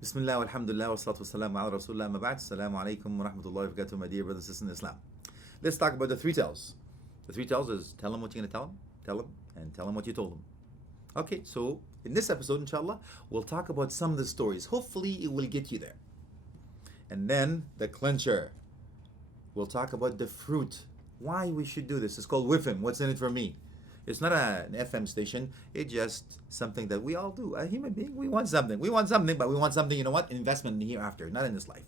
Bismillah, alhamdulillah, wa salatu wassalam ala rasulullah, ma ba'd. Assalamu alaikum wa rahmatullahi wa barakatuh, my dear brothers and sisters in Islam. Let's talk about the three tells. The three tells is tell them what you're going to tell them, and tell them what you told them. Okay, so in this episode, inshallah, we'll talk about some of the stories. Hopefully, it will get you there. And then the clincher. We'll talk about the fruit. Why we should do this. It's called Wifim. What's in it for me? It's not an FM station. It's just something that we all do. A human being, we want something. We want something, but we want something, you know what? Investment in the hereafter, not in this life.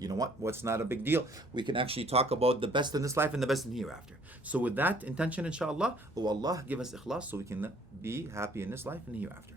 You know what? What's not a big deal? We can actually talk about the best in this life and the best in the hereafter. So with that intention, inshallah, oh Allah, give us ikhlas so we can be happy in this life and the hereafter.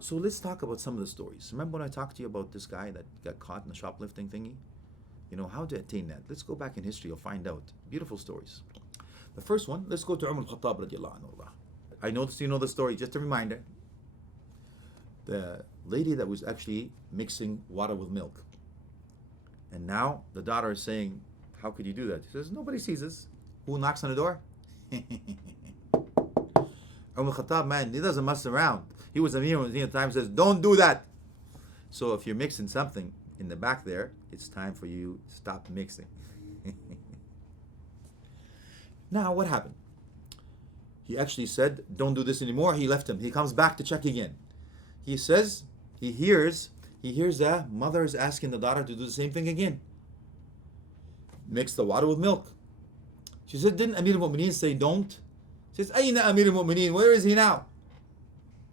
So let's talk about some of the stories. Remember when I talked to you about this guy that got caught in the shoplifting thingy? You know, how to attain that. Let's go back in history, you'll find out. Beautiful stories. The first one, let's go to Umar al-Khattab radiallahu anhu. I noticed you know the story, just a reminder. The lady that was actually mixing water with milk. And now the daughter is saying, how could you do that? She says, nobody sees us. Who knocks on the door? Umar al-Khattab, man, he doesn't mess around. He was Amir of Homs time, says, don't do that. So if you're mixing something in the back there, it's time for you to stop mixing. Now, what happened? He actually said, don't do this anymore. He left him. He comes back to check again. He says, he hears the mother is asking the daughter to do the same thing again. Mix the water with milk. She said, didn't Amir of Mu'mineen say don't? She says, Ayna Amir of Mu'mineen? Where is he now?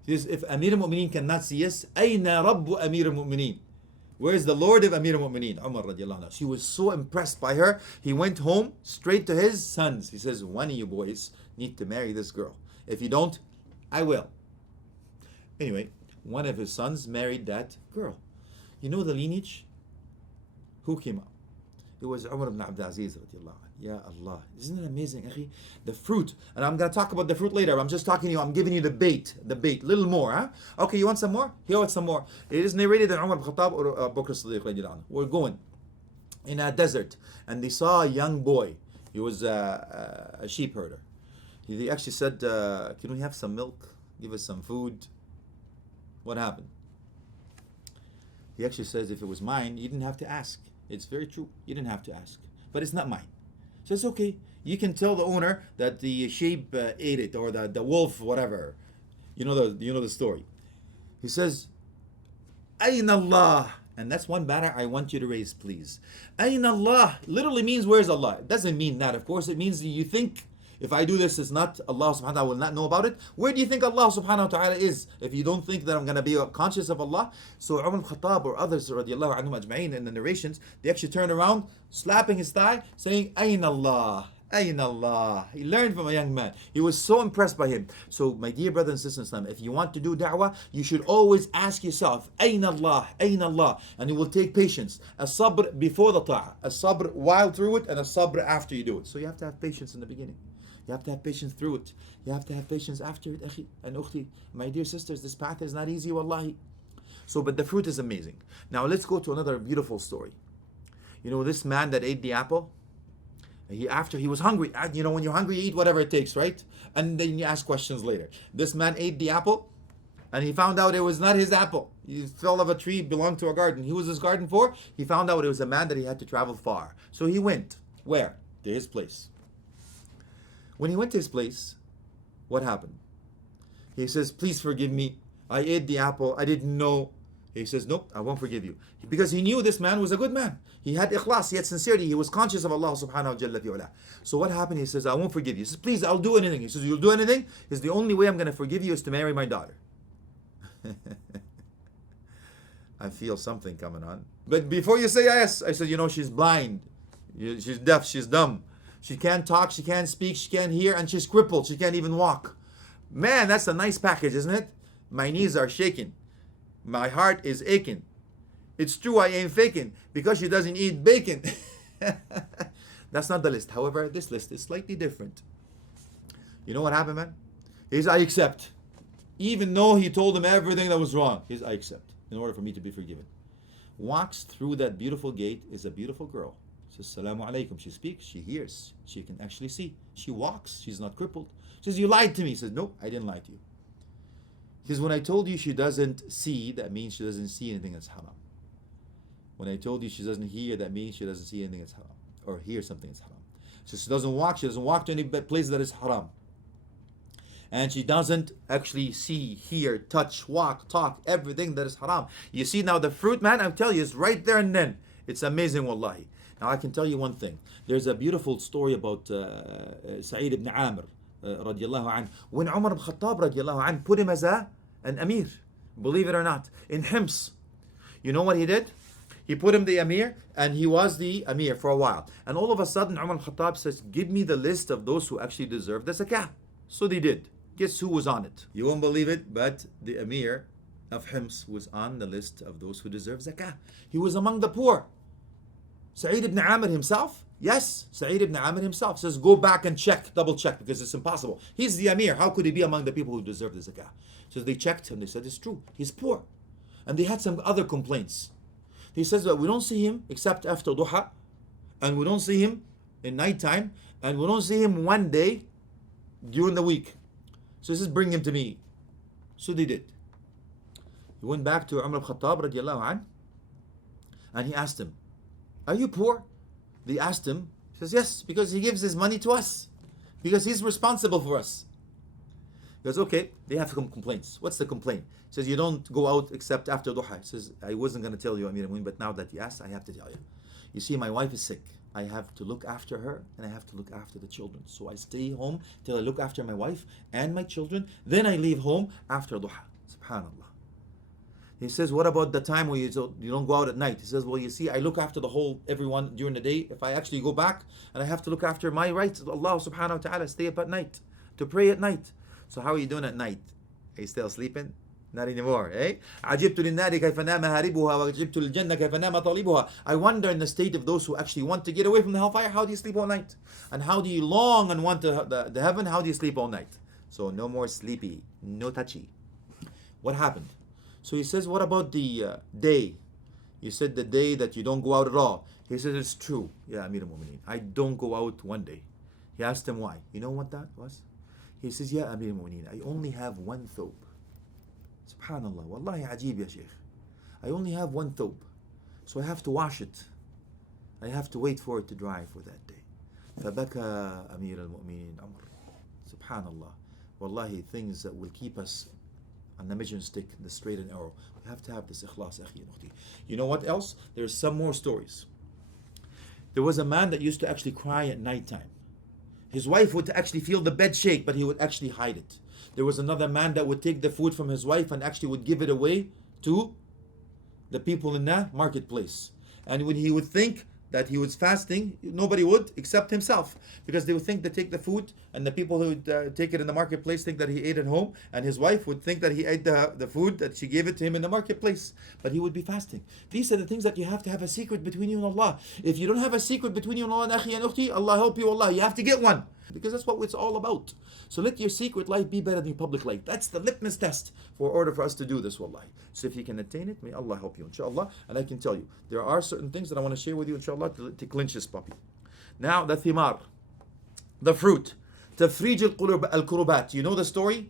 She says, if Amir of Mu'mineen cannot see us, Ayna Rabbu Amir of Mu'mineen? Where is the Lord of Amir of Mu'mineen? Umar radiallahu anhu. She was so impressed by her. He went home straight to his sons. He says, one of you boys need to marry this girl. If you don't, I will. Anyway, one of his sons married that girl. You know the lineage? Who came up? It was Umar ibn Abdul Aziz radiallahu anhu. Ya Allah. Isn't it amazing, akhi? The fruit. And I'm going to talk about the fruit later. I'm just talking to you. I'm giving you the bait. Little more, huh? Okay, you want some more? Here, want some more. It is narrated in Umar ibn Khattab or Abu Bakr as-Siddiq radiallahu anhu. We're going in a desert. And they saw a young boy. He was a sheep herder. He actually said, can we have some milk? Give us some food. What happened? He actually says, if it was mine, you didn't have to ask. It's very true. You didn't have to ask. But it's not mine. So it's okay. You can tell the owner that the sheep ate it, or the wolf, whatever. You know the story. He says, Ayn Allah. And that's one matter I want you to raise, please. Ayn Allah literally means where's Allah? It doesn't mean that, of course. It means you think if I do this, it's not Allah subhanahu wa ta'ala will not know about it. Where do you think Allah subhanahu wa ta'ala is? If you don't think that I'm going to be conscious of Allah. So Umar al-Khattab or others radiallahu anhum ajma'in in the narrations, they actually turn around, slapping his thigh, saying, Ayn Allah. Ayn Allah. He learned from a young man. He was so impressed by him. So my dear brothers and sisters in Islam, if you want to do da'wah, you should always ask yourself, Ayn Allah, Ayn Allah. And it will take patience. A sabr before the ta'ah, a sabr while through it, and a sabr after you do it. So you have to have patience in the beginning. You have to have patience through it. You have to have patience after it, akhi and ukhti. My dear sisters, this path is not easy, wallahi. So, but the fruit is amazing. Now let's go to another beautiful story. You know this man that ate the apple? After he was hungry. You know when you're hungry, you eat whatever it takes, right? And then you ask questions later. This man ate the apple, and he found out it was not his apple. He fell off a tree, belonged to a garden. Who was his garden for? He found out it was a man that he had to travel far. So he went. Where? To his place. When he went to his place, what happened? He says, please forgive me. I ate the apple. I didn't know. He says, nope, I won't forgive you. Because he knew this man was a good man. He had ikhlas, he had sincerity. He was conscious of Allah subhanahu wa ta'ala. So what happened? He says, I won't forgive you. He says, please, I'll do anything. He says, you'll do anything? He says, the only way I'm going to forgive you is to marry my daughter. I feel something coming on. But before you say yes, I said, you know, she's blind. She's deaf. She's dumb. She can't talk, she can't speak, she can't hear, and she's crippled. She can't even walk. Man, that's a nice package, isn't it? My knees are shaking. My heart is aching. It's true, I ain't faking because she doesn't eat bacon. That's not the list. However, this list is slightly different. You know what happened, man? He's, I accept. Even though he told him everything that was wrong, he's, I accept in order for me to be forgiven. Walks through that beautiful gate is a beautiful girl. Says, Salamu alaikum. She speaks, she hears, she can actually see. She walks, she's not crippled. She says, you lied to me. He says, nope, I didn't lie to you. Because when I told you she doesn't see, that means she doesn't see anything that's haram. When I told you she doesn't hear, that means she doesn't see anything that's haram. Or hear something that's haram. So she doesn't walk to any place that is haram. And she doesn't actually see, hear, touch, walk, talk, everything that is haram. You see now the fruit, man, I'm telling you, it's right there and then. It's amazing, wallahi. Now I can tell you one thing. There's a beautiful story about Sa'id ibn Amir, radiallahu anh. When Umar ibn Khattab, radiallahu anh, put him as an Amir, believe it or not, in Hims. You know what he did? He put him the Amir, and he was the Amir for a while. And all of a sudden, Umar ibn Khattab says, give me the list of those who actually deserve the zakah. So they did. Guess who was on it? You won't believe it, but the Amir of Hims was on the list of those who deserve zakah. He was among the poor. Sa'id ibn Amir himself, yes, Sa'id ibn Amir himself says, go back and check, double check, because it's impossible. He's the Amir. How could he be among the people who deserve the zakah? So they checked and they said, it's true. He's poor. And they had some other complaints. He says that we don't see him except after duha, and we don't see him in nighttime, and we don't see him one day during the week. So he says, bring him to me. So they did. He went back to Umar ibn Khattab radiallahu anh, and he asked him, are you poor? They asked him. He says, yes, because he gives his money to us. Because he's responsible for us. He goes, okay, they have some complaints. What's the complaint? He says, you don't go out except after duha. He says, I wasn't going to tell you, Amir, but now that you asked, I have to tell you. You see, my wife is sick. I have to look after her and I have to look after the children. So I stay home till I look after my wife and my children. Then I leave home after duha. Subhanallah. He says, what about the time where you don't go out at night? He says, well, you see, I look after everyone during the day. If I actually go back and I have to look after my rights, Allah subhanahu wa ta'ala, stay up at night, to pray at night. So how are you doing at night? Are you still sleeping? Not anymore, eh? عجبت للنار كيف نام هاربها وعجبت للجنة كيف نام طالبها. I wonder in the state of those who actually want to get away from the hellfire, how do you sleep all night? And how do you long and want the heaven? How do you sleep all night? So no more sleepy, no touchy. What happened? So he says, what about the day? You said the day that you don't go out at all. He says, it's true. Yeah, Amir al-Mu'mineen, I don't go out one day. He asked him why. You know what that was? He says, yeah, Amir al-Mu'mineen, I only have one thobe. Subhanallah, wallahi ajib ya Shaykh. I only have one thobe. So I have to wash it. I have to wait for it to dry for that day. فَبَكَى أَمِيرَ الْمُؤْمِنِينَ أَمْرٍ. Subhanallah. Wallahi, things that will keep us on the measuring stick, the straight and narrow. We have to have this ikhlas, akhi and ukhti. You know what else? There's some more stories. There was a man that used to actually cry at nighttime. His wife would actually feel the bed shake, but he would actually hide it. There was another man that would take the food from his wife and actually would give it away to the people in the marketplace. And when he would think that he was fasting, nobody would except himself, because they would think they take the food, and the people who would take it in the marketplace think that he ate at home, and his wife would think that he ate the food that she gave it to him in the marketplace, but he would be fasting. These are the things that you have to have a secret between you and Allah. If you don't have a secret between you and Allah, akhi and ukhti, Allah help you, Allah, you have to get one, because that's what it's all about. So let your secret life be better than your public life. That's the litmus test for order for us to do this, wallahi. So if you can attain it, may Allah help you, inshallah. And I can tell you, there are certain things that I want to share with you, inshallah, to clinch this puppy. Now, the thimar, the fruit, tafrij al-kurubat. You know the story?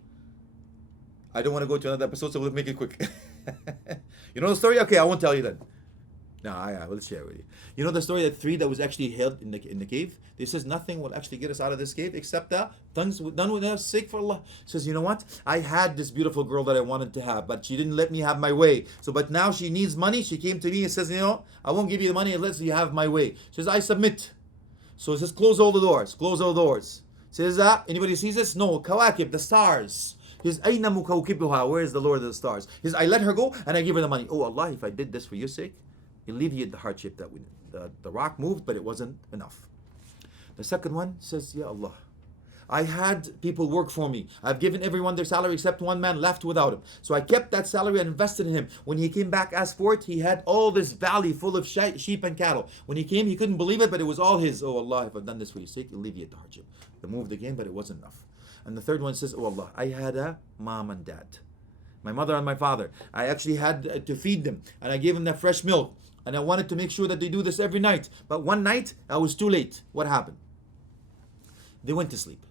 I don't want to go to another episode, so we'll make it quick. You know the story? Okay, I won't tell you then. No, I will share with you. You know the story that three that was actually held in the cave? They says nothing will actually get us out of this cave except the tongues done with us sake for Allah. Says, you know what? I had this beautiful girl that I wanted to have, but she didn't let me have my way. So, but now she needs money. She came to me and says, you know, I won't give you the money unless you have my way. She says, I submit. So it says, close all the doors. Close all the doors. Says, anybody sees this? No, kawakib, the stars. He says, Aina mukawkibuha, where is the Lord of the stars? He says, I let her go and I give her the money. Oh Allah, if I did this for your sake, alleviate the hardship that the rock moved, but it wasn't enough. The second one says, Ya Allah, I had people work for me. I've given everyone their salary except one man left without him. So I kept that salary and invested in him. When he came back, asked for it, he had all this valley full of sheep and cattle. When he came, he couldn't believe it, but it was all his. Oh Allah, if I've done this for your sake, alleviate the hardship. They moved again, but it wasn't enough. And the third one says, oh Allah, I had a mom and dad. My mother and my father. I actually had to feed them. And I gave them that fresh milk. And I wanted to make sure that they do this every night. But one night, I was too late. What happened? They went to sleep.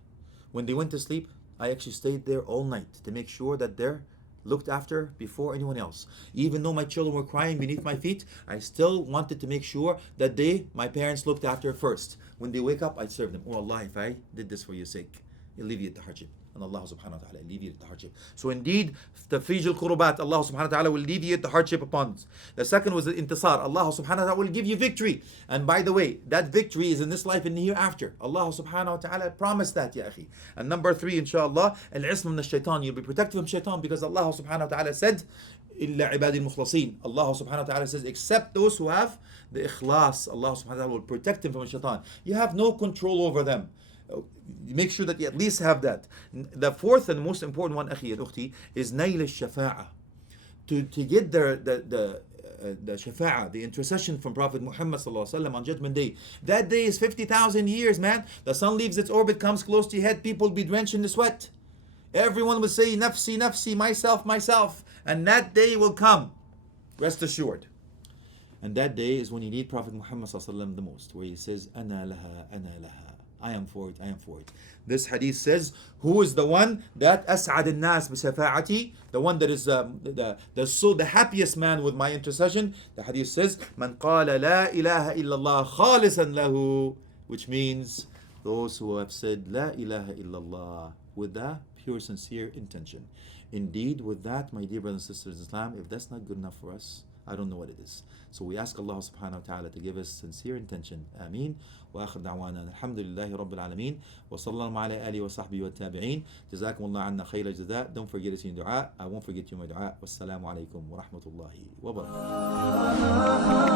When they went to sleep, I actually stayed there all night to make sure that they're looked after before anyone else. Even though my children were crying beneath my feet, I still wanted to make sure that my parents looked after first. When they wake up, I'd serve them. Oh Allah, if I did this for your sake, alleviate the hardship. And Allah subhanahu wa ta'ala alleviate the hardship. So indeed, tafrij al-kurubat, Allah subhanahu wa ta'ala will alleviate the hardship upon us. The second was the intisar. Allah subhanahu wa ta'ala will give you victory. And by the way, that victory is in this life and the hereafter. Allah subhanahu wa ta'ala promised that, ya akhi. And number three, inshallah, al-ism min ash-shaytan. You'll be protected from shaitan because Allah subhanahu wa ta'ala said, إِلَّا عِبَادِ الْمُخْلَصِينَ. Allah subhanahu wa ta'ala says, except those who have the ikhlas, Allah subhanahu wa ta'ala will protect them from shaitan. You have no control over them. Make sure that you at least have that. The fourth and most important one, akhi and ukhti, is nail al-shafa'ah. To get the shafa'ah, the intercession from Prophet Muhammad sallallahu alaihi wasallam on Judgment Day. That day is 50,000 years, man. The sun leaves its orbit, comes close to your head, people will be drenched in the sweat. Everyone will say, nafsi, nafsi, myself, myself. And that day will come. Rest assured. And that day is when you need Prophet Muhammad sallallahu alaihi wasallam the most, where he says, ana laha, ana laha. I am for it, I am for it. This hadith says, who is the one that as'ad al-nas bi-shafa'ati, the one that is the happiest man with my intercession? The hadith says, man qala la ilaha illallah khalisan lahu, which means those who have said la ilaha illallah with a pure, sincere intention. Indeed, with that, my dear brothers and sisters in Islam, if that's not good enough for us, I don't know what it is. So we ask Allah subhanahu wa ta'ala to give us sincere intention. Ameen. Wa akhir da'wana. Alhamdulillahi Rabbil Alameen. Wa sallallahu ala alihi wa sahbihi wa tabi'een. Jazakumullah anna khayra jaza. Don't forget us in dua. I won't forget you my dua. Wassalamu alaikum wa rahmatullahi wa barakatuh.